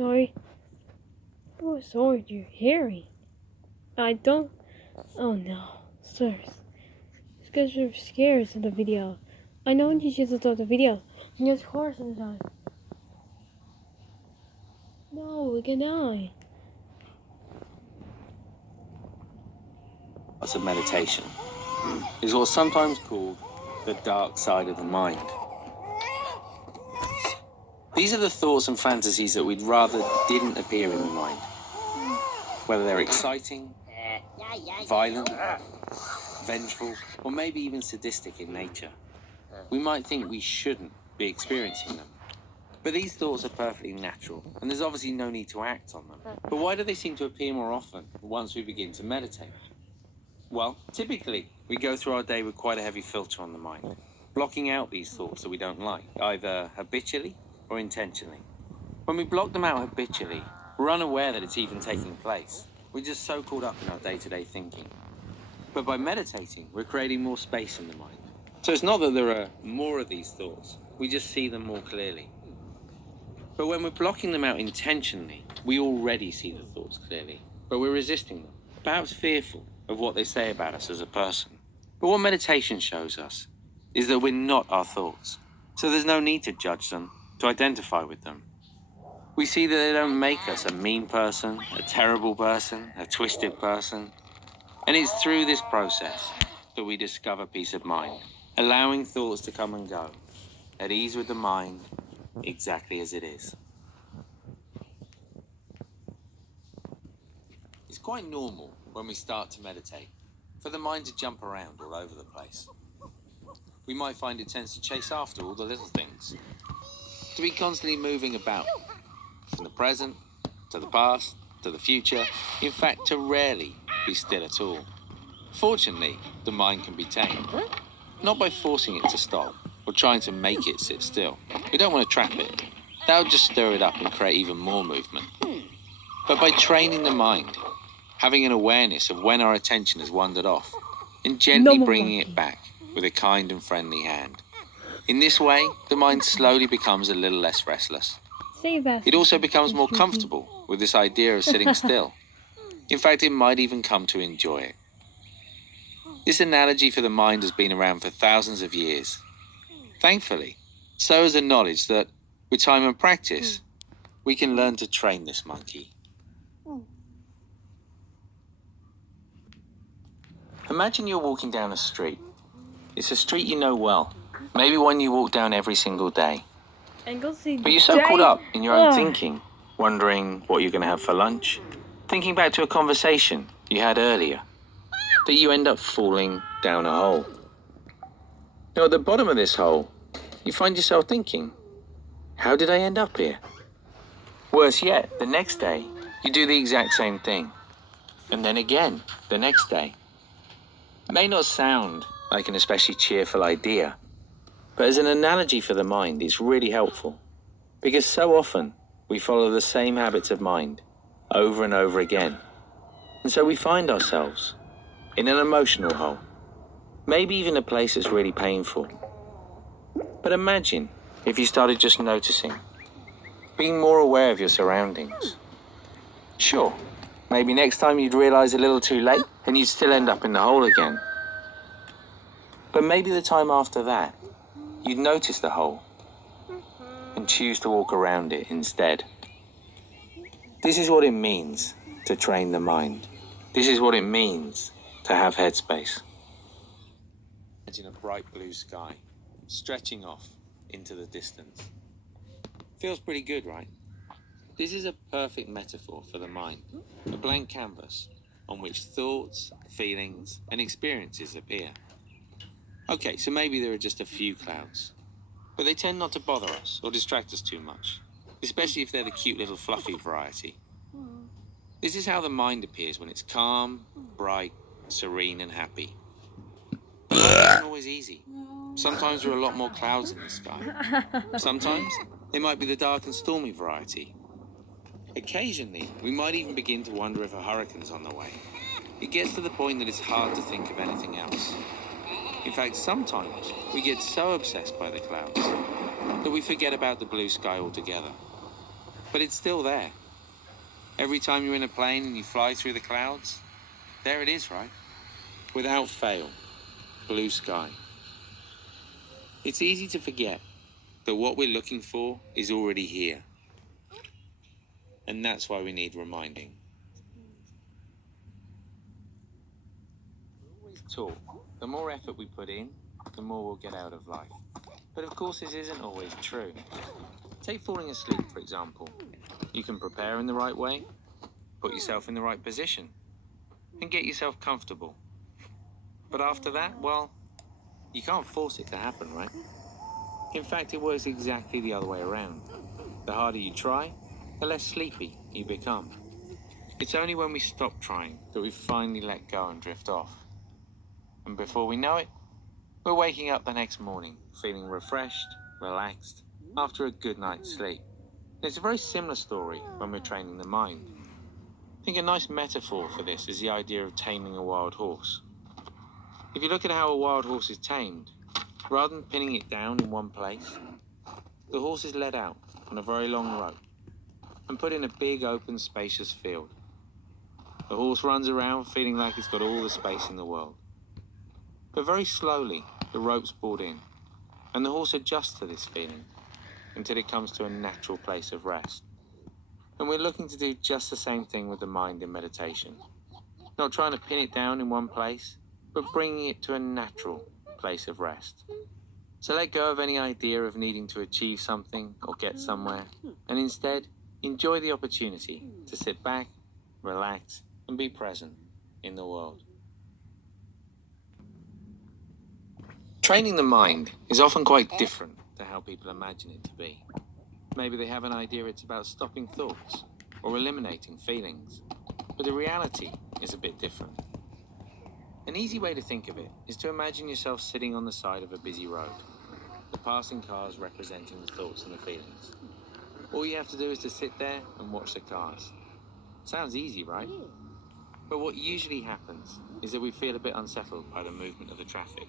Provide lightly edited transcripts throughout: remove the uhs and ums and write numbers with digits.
sorry. What sword you're hearing? I don't. Oh no, sirs. It's because you're scared of the video. I know you should stop the video. There's horse inside. No, we can die. That's a meditation. It's what's sometimes called the dark side of the mind. These are the thoughts and fantasies that we'd rather didn't appear in the mind. Whether they're exciting, violent, vengeful, or maybe even sadistic in nature. We might think we shouldn't be experiencing them. But these thoughts are perfectly natural, and there's obviously no need to act on them. But why do they seem to appear more often once we begin to meditate? Well, typically, we go through our day with quite a heavy filter on the mind, blocking out these thoughts that we don't like, either habitually or intentionally. When we block them out habitually, we're unaware that it's even taking place. We're just so caught up in our day-to-day thinking. But by meditating, we're creating more space in the mind. So it's not that there are more of these thoughts, we just see them more clearly. But when we're blocking them out intentionally, we already see the thoughts clearly, but we're resisting them, perhaps fearful of what they say about us as a person. But what meditation shows us is that we're not our thoughts, so there's no need to judge them, to identify with them. We see that they don't make us a mean person, a terrible person, a twisted person. And it's through this process that we discover peace of mind, allowing thoughts to come and go, at ease with the mind, exactly as it is. It's quite normal when we start to meditate for the mind to jump around all over the place. We might find it tends to chase after all the little things, to be constantly moving about, from the present to the past to the future, in fact, to rarely be still at all. Fortunately, the mind can be tamed, not by forcing it to stop or trying to make it sit still. We don't want to trap it. That would just stir it up and create even more movement. But by training the mind, having an awareness of when our attention has wandered off, and gently bringing it back with a kind and friendly hand. In this way, the mind slowly becomes a little less restless. It also becomes more comfortable with this idea of sitting still. In fact, it might even come to enjoy it. This analogy for the mind has been around for thousands of years. Thankfully, so is the knowledge that, with time and practice, we can learn to train this monkey. Imagine you're walking down a street. It's a street you know well, maybe one you walk down every single day. But you're so caught up in your own thinking, wondering what you're going to have for lunch, thinking back to a conversation you had earlier, that you end up falling down a hole. Now, at the bottom of this hole, you find yourself thinking, how did I end up here? Worse yet, the next day, you do the exact same thing. And then again, the next day. It may not sound like an especially cheerful idea, but as an analogy for the mind, it's really helpful. Because so often, we follow the same habits of mind, over and over again. And so we find ourselves in an emotional hole, maybe even a place that's really painful. But imagine if you started just noticing, being more aware of your surroundings. Sure, maybe next time you'd realize a little too late and you'd still end up in the hole again. But maybe the time after that, you'd notice the hole and choose to walk around it instead. This is what it means to train the mind. This is what it means to have headspace. Imagine a bright blue sky stretching off into the distance. Feels pretty good, right? This is a perfect metaphor for the mind, a blank canvas on which thoughts, feelings, and experiences appear. Okay, so maybe there are just a few clouds, but they tend not to bother us or distract us too much, especially if they're the cute little fluffy variety. This is how the mind appears when it's calm, bright, serene, and happy. But life isn't always easy. Sometimes there are a lot more clouds in the sky. Sometimes it might be the dark and stormy variety. Occasionally, we might even begin to wonder if a hurricane's on the way. It gets to the point that it's hard to think of anything else. In fact, sometimes we get so obsessed by the clouds that we forget about the blue sky altogether. But it's still there. Every time you're in a plane and you fly through the clouds, there it is, right? Without fail, blue sky. It's easy to forget that what we're looking for is already here. And that's why we need reminding. We're always taught, the more effort we put in, the more we'll get out of life. But of course this isn't always true. Take falling asleep, for example. You can prepare in the right way, put yourself in the right position, and get yourself comfortable. But after that, well, you can't force it to happen, right? In fact, it works exactly the other way around. The harder you try, the less sleepy you become. It's only when we stop trying that we finally let go and drift off. And before we know it, we're waking up the next morning, feeling refreshed, relaxed, after a good night's sleep. And it's a very similar story when we're training the mind. I think a nice metaphor for this is the idea of taming a wild horse. If you look at how a wild horse is tamed, rather than pinning it down in one place, the horse is led out on a very long rope and put in a big open spacious field. The horse runs around feeling like it's got all the space in the world. But very slowly, the rope's pulled in, and the horse adjusts to this feeling until it comes to a natural place of rest. And we're looking to do just the same thing with the mind in meditation. Not trying to pin it down in one place, but bringing it to a natural place of rest. So let go of any idea of needing to achieve something or get somewhere, and instead, enjoy the opportunity to sit back, relax, and be present in the world. Training the mind is often quite different to how people imagine it to be. Maybe they have an idea it's about stopping thoughts or eliminating feelings, but the reality is a bit different. An easy way to think of it is to imagine yourself sitting on the side of a busy road, the passing cars representing the thoughts and the feelings. All you have to do is to sit there and watch the cars. Sounds easy, right? But what usually happens is that we feel a bit unsettled by the movement of the traffic.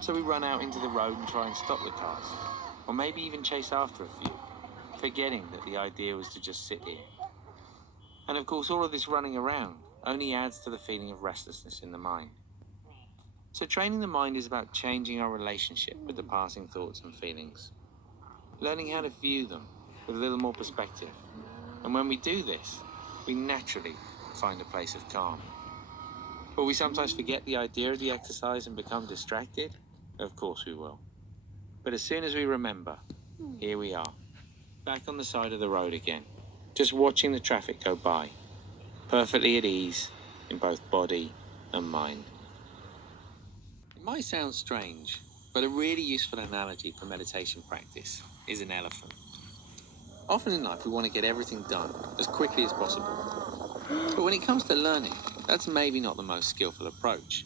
So we run out into the road and try and stop the cars, or maybe even chase after a few, forgetting that the idea was to just sit here. And of course, all of this running around only adds to the feeling of restlessness in the mind. So training the mind is about changing our relationship with the passing thoughts and feelings, learning how to view them with a little more perspective. And when we do this, we naturally find a place of calm. Will we sometimes forget the idea of the exercise and become distracted? Of course we will. But as soon as we remember, here we are, back on the side of the road again, just watching the traffic go by, perfectly at ease in both body and mind. It might sound strange, but a really useful analogy for meditation practice is an elephant. Often in life we want to get everything done as quickly as possible. But when it comes to learning, that's maybe not the most skillful approach.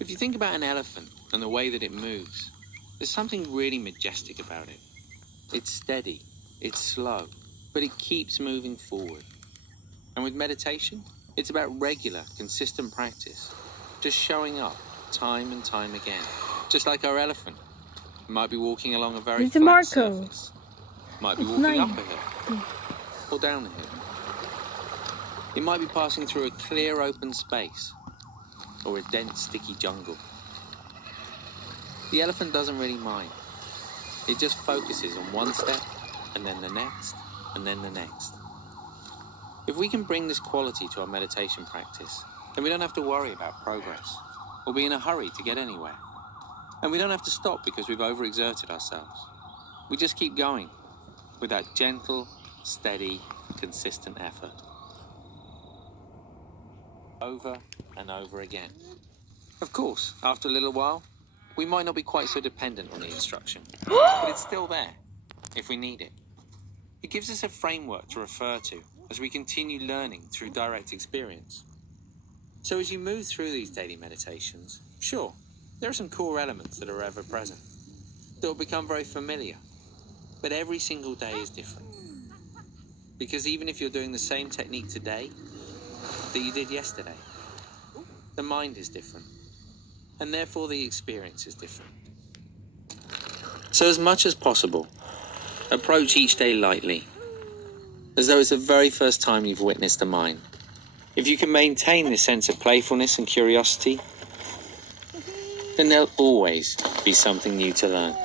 If you think about an elephant and the way that it moves, there's something really majestic about it. It's steady, it's slow, but it keeps moving forward. And with meditation, it's about regular, consistent practice, just showing up time and time again. Just like our elephant, it might be walking along a very It's a flat Marco. surface, might be It's walking not up a hill or down a hill. It might be passing through a clear open space or a dense sticky jungle. The elephant doesn't really mind. It just focuses on one step and then the next and then the next. If we can bring this quality to our meditation practice, then we don't have to worry about progress or be in a hurry to get anywhere. And we don't have to stop because we've overexerted ourselves. We just keep going with that gentle, steady, consistent effort. Over and over again. Of course, after a little while, we might not be quite so dependent on the instruction, but it's still there if we need it. It gives us a framework to refer to as we continue learning through direct experience. So as you move through these daily meditations, sure, there are some core elements that are ever present. They'll become very familiar, but every single day is different. Because even if you're doing the same technique today that you did yesterday, the mind is different, and therefore the experience is different. So as much as possible, approach each day lightly, as though it's the very first time you've witnessed a mine. If you can maintain this sense of playfulness and curiosity, then there'll always be something new to learn.